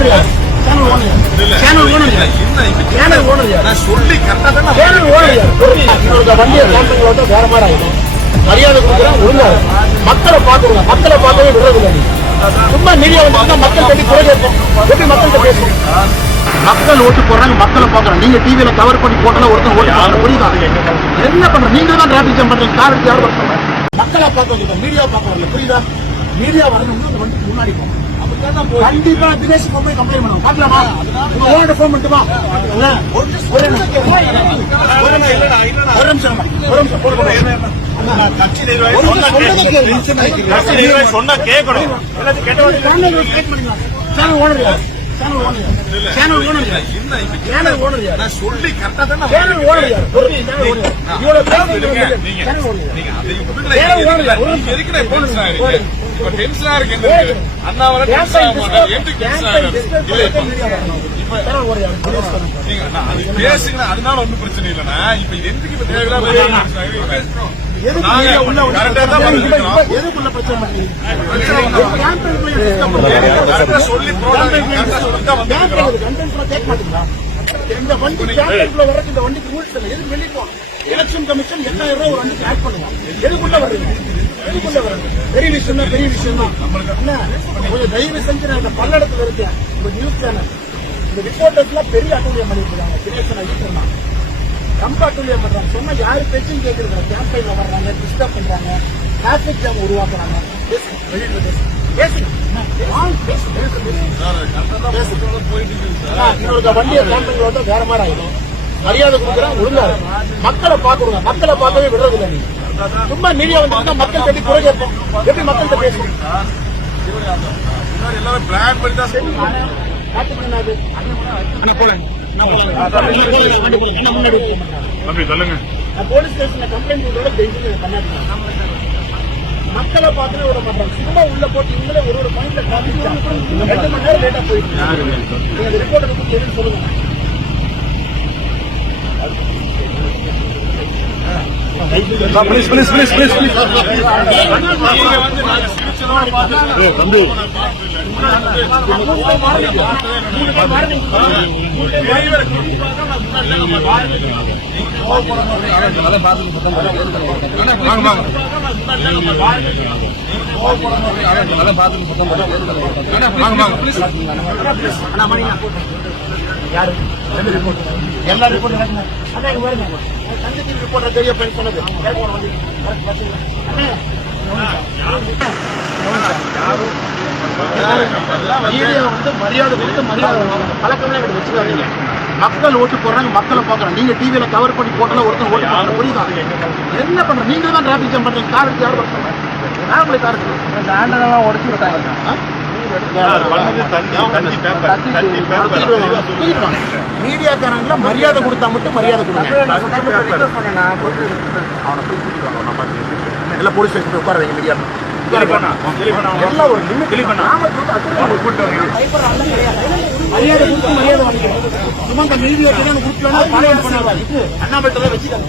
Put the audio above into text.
Owner யார் channel owner யார் channel owner யார் சேனல் ஓனர் யார் நான் சொல்லி கரெக்டா தான் சேனல் ஓனர் யார் இவரோட வண்டியை கேம்பரிங் ஓட்ட வேற மாதிரி ஆயிடும். மரியாதை கொடுக்குறேன் ஒழுங்கா. மக்களை பாத்துருங்க மக்களை பார்த்தவே விடுறதில்லை சும்மா மீடியா வந்து மக்கள் கட்டி குறை கேட்போம். எப்படி மக்கள்கிட்ட பேசுவோம்? மக்கள் ஓட்டு போடுறாங்க மக்களை பாக்குறாங்க நீங்க டிவியில கவர் பண்ணி போட்டல ஒருத்தன் ஓட்டு புரியுதா? என்ன பண்ற நீங்க தான் டிராபிக் ஜாம் பண்றீங்க. கார் எடுத்து யார் மக்களை பார்க்க மீடியா பார்க்கறீங்க புரியுதா? மீடியா வரணும் அந்த வண்டிக்கு முன்னாடி போகணும். கண்டிப்பா தினேஷ் போய் கம்ப்ளைண்ட் பண்ணுவோம் பாக்கலாமா உங்க ஓனர்ட்ட ஃபோன் பண்ணிட்டுமா இல்ல, ஒரு நிமிஷம், ஒரு நிமிஷம். போடு. கட்சி நிர்வாகி சொன்னா கேட்கணும். எல்லாத்தையும் கேட்ட பண்ணிக்கலாம். Channel owner? Channel owner? Channel owner? நான் சொல்லி கரெக்டா தான் சேனல் ஓனர்? இவ்வளவு. டென்ஷனா இருக்கு டென்ஷன் ஆக மாட்டாரு. எப்படி டென்ஷன் ஆகாது? நீங்க அது பேசுங்க அதனால ஒண்ணும் பிரச்சனை இல்லைண்ணா. இப்ப எதுக்கு இப்ப தேவையில்லாம இந்த வண்டி கேம்பெயின்குள்ள வர்றதுக்கு இந்த வண்டிக்கு rules இல்லை. எதுக்கு வெளிய போகணும்? எலெக்ஷன் கமிஷன் எட்டாயிரம் ரூபாய் ஒரு வண்டிக்கு ஆட் பண்ணுங்க எதுக்குள்ள வர்றீங்க எதுக்குள்ள வர்றீங்க பெரிய விஷயம் தான் பெரிய விஷயம் தான். என்ன? கொஞ்சம் தயவு செஞ்சு நான் இந்த பல்லடத்துல இருக்கேன். உங்க நியூஸ் சேனல் இந்த ரிப்போர்ட்டர்ஸ் எல்லாம் பெரிய அட்டூழியம் பண்ணிட்டு இருக்காங்க. தினேசன் ஐயப்பன் ரொம்ப அட்டூழியம் பண்றாங்க. சொன்னா யாரு பேச்சும் கேட்கறது கேம்பெயின்ல வர்றாங்க டிஸ்டர்ப் பண்றாங்க. டிராபிக் ஜாம் உருவாக்குறாங்க. பேசுங்க. வெளியில பேசுங்க. வேற மாதிரி ஆயிடும். மரியாதை கொடுக்குறேன் ஒழுங்கா. மக்களை பாத்துருங்க மக்களை பார்க்கவே விடுறதில்லை நீ. சும்மா மீடியா வந்து மக்கள் கட்டி குறை கேட்போம். எப்படி மக்கள்கிட்ட பேசுவோம்? முன்னாடி எல்லாரும் பிளான் பண்ணி தான் காட்டு போலீஸ் ஸ்டேஷன்ல கம்ப்ளைண்ட் கொடுத்தோட மக்களை பார்த்துட்டு விட மாட்டாங்க சும்மா உள்ள போட்டு இவங்களே ஒரு ஒரு பாயிண்ட்ல காமிச்சாங்க ரெண்டு மணி நேரம் லேட்டா போயிட்டு நீங்க தெரியும் சொல்லுங்க. ப்ளீஸ் ப்ளீஸ் ப்ளீஸ் ப்ளீஸ் பார்த்து தம்பி ப்ளீஸ் அண்ணா யாரு? ரிப்போர்ட் எல்லா ரிப்போர்ட் அண்ணா இங்க பாருங்க தங்கச்சி ரிப்போர்ட் தெரிய போய் சொன்னது வந்து மரியாதை கொடுத்து மரியாதை. பழக்கமே எனக்கு வச்சுக்காதீங்க. மக்கள் ஓட்டு போடுறாங்க மக்களை பாக்குறாங்க நீங்க டிவியில கவர் பண்ணி போட்டல ஒருத்தன் ஓட்டு போடுறாங்க புரியுதா? என்ன பண்ற? நீங்க தான் டிராபிக் ஜாம் பண்றீங்க. கார் எடுத்து யார் பண்றாங்க யாருடைய கார் இந்த ஆண்டெல்லாம் உடச்சு விட்டாங்க. மீடியாக்காரங்கள மரியாதை கொடுத்தா மட்டும் மரியாதை கொடுங்க. எல்லாம் போலீஸ் ஸ்டேஷன் உட்கார வைங்க மீடியா எல்லாம் ஒரு. மரியாதை கொடுத்து மரியாதை வாங்கிக்கணும். சும்மா இந்த மீடியா குரூப் வேணா ஃபாலோ பண்ணாதா அண்ணாமலை வச்சுக்காங்க.